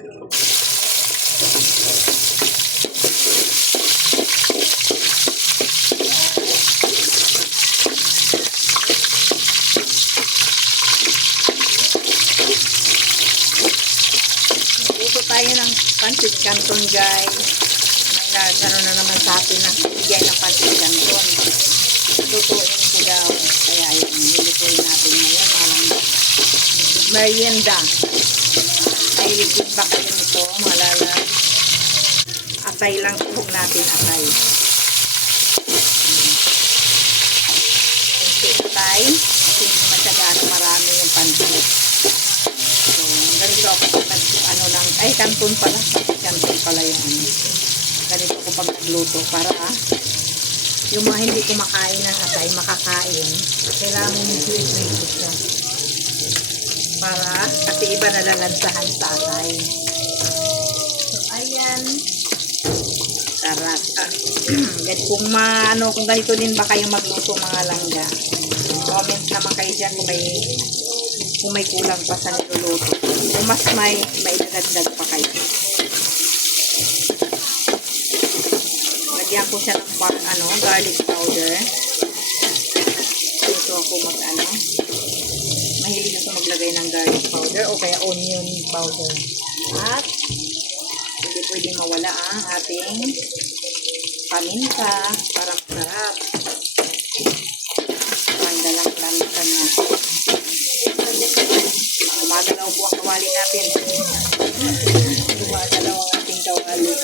Luto tayo ng pancit canton, guys. May ano na naman sa atin na bigay ng pancit canton. Lutuin ko daw. Kaya ayun, nilutuin natin ngayon. Merienda. Ay, ligid ba kayo nito, mga lala? Atay lang cook natin, atay. Atay. Kasi hindi masyadano marami yung pancit. So, ganito ako pag ano lang, ay canton pala. Canton pala yung ano. Ganito ako pag nagluto para yung mga hindi kumakain ng atay, makakain. Kailangan mo yung sweet siya. Para, kasi iba nalalansahan sa atay. So, ayan. Tarat. Kung ganito din ba kayo magluto, mga langga. Comment naman kayo dyan kung may kulang pa sa niluluto. Kung mas may idadagdag pa kayo. Lagyan ko siya ng garlic powder. Ito ako mahilig ako maglagay ng garlic powder o kaya onion powder. At hindi pwedeng mawala ang ating paminta para masarap. Pandalang paminta na. Gumagalaw po ang kawali natin. Gumagalaw ang ating kawali.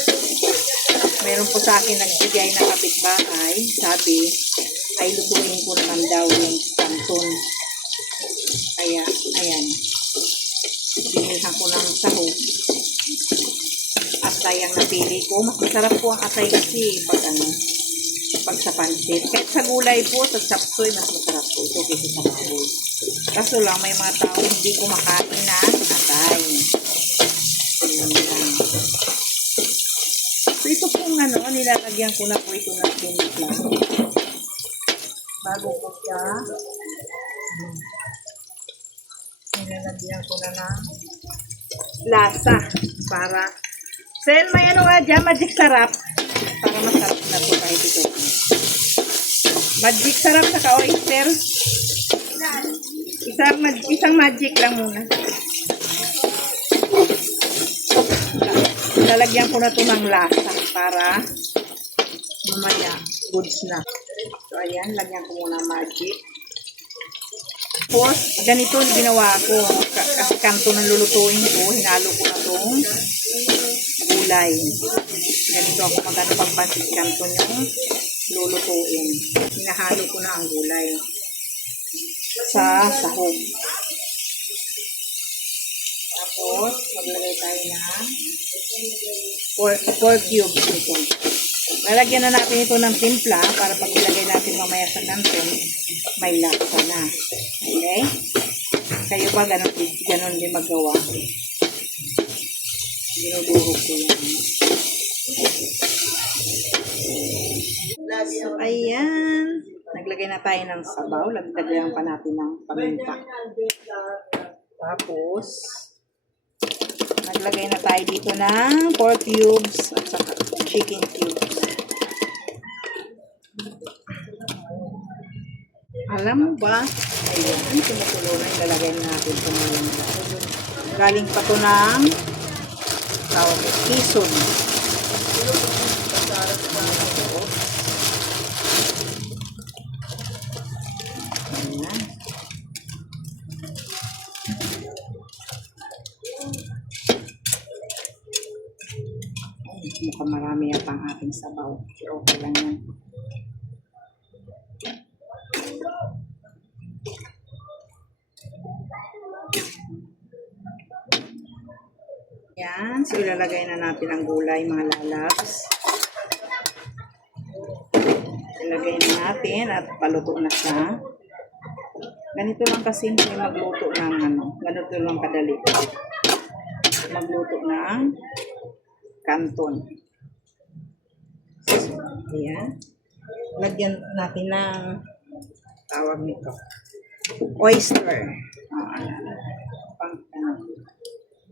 Meron po sa akin nagbigay na kapitbahay. Sabi, ay lutuin ko naman daw yung canton. Kaya, ayan. Binilhan ko ng sahog. Atay ang napili ko. Mas masarap po ang atay kasi pag sa pancit. Kahit sa gulay po, sa chapsuy, mas masarap po ito kasi sa baboy. Kaso lang, may mga tao hindi kumakain ng atay. Ayan lang. So, ito pong nilalagyan ko na po ito ng timpla. Bago ko siya, nilalagyan ko na ng lasa para Sel, may dyan, magic sarap para masarap na po kahit ito. Magic sarap sa ka-oyster. Isang magic lang muna. Lalagyan ko na ito ng lasa para mamaya goods na. So, ayan, lagyan ko muna magic. Tapos, ganito ginawa ko. Kasi kanto ng lulutuin ko, hinalo ko na itong gulay. Ganito ako pagpasit kanto yung lulutuin. Hinahalo ko na ang gulay sa sahog. Tapos, maglagay tayo ng 4 cubes nito. Lalagyan na natin ito ng timpla para pag ilagay natin mamaya sa canton, may lasa na. Okay? Kayo ba ganun din magawa? Dinuduro ko yan. So, ayan. Naglagay na tayo ng sabaw. Lagyan pa natin ng paminta. Tapos, naglagay na tayo dito ng 4 cubes at saka chicken cubes. Alam mo ba? Ayan, tumutuloy. Lalagay na natin ito ngayon. Galing pa ito ng Quezon. Ayan. Mukhang marami yata ang ating sabaw. Pero okay lang yan. Yan. So, ilalagay na natin ang gulay, mga lalabs. Ilalagay na natin at paluto na siya. Ganito lang kasimple magluto ng ganito lang kadali. Magluto ng canton. Ayan. Lagyan natin ng tawag nito. Oyster.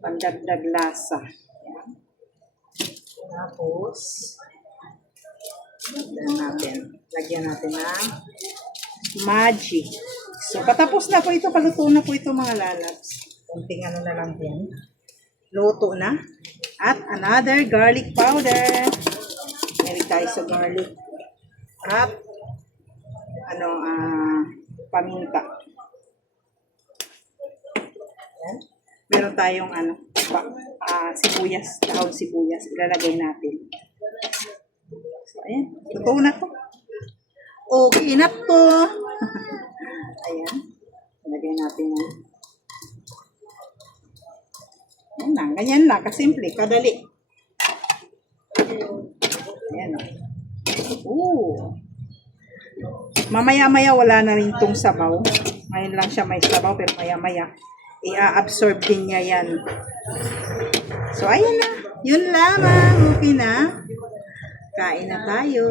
Pandagdag lasa. Yan. Tapos, lagyan natin ng Maggi. So, patapos na po ito. Paluto na po ito mga lalabs. Kunting ano na lang din. Luto na. At another garlic powder. Meron tayo sa garlic. At paminta. Yan. Meron tayong sibuyas, dahon sibuyas. Ilalagay natin. So, ayan. Luto na to. Okay na to. Ayan. Ilagay natin yan. Ayan lang. Ganyan lang. Kasimple. Kadali. Ayan. Mamaya-maya wala na rin itong sabaw. Ngayon lang siya may sabaw. Pero maya-maya i-absorb din niya yan. So, ayan na. Yun lamang. Okay na. Kain na tayo.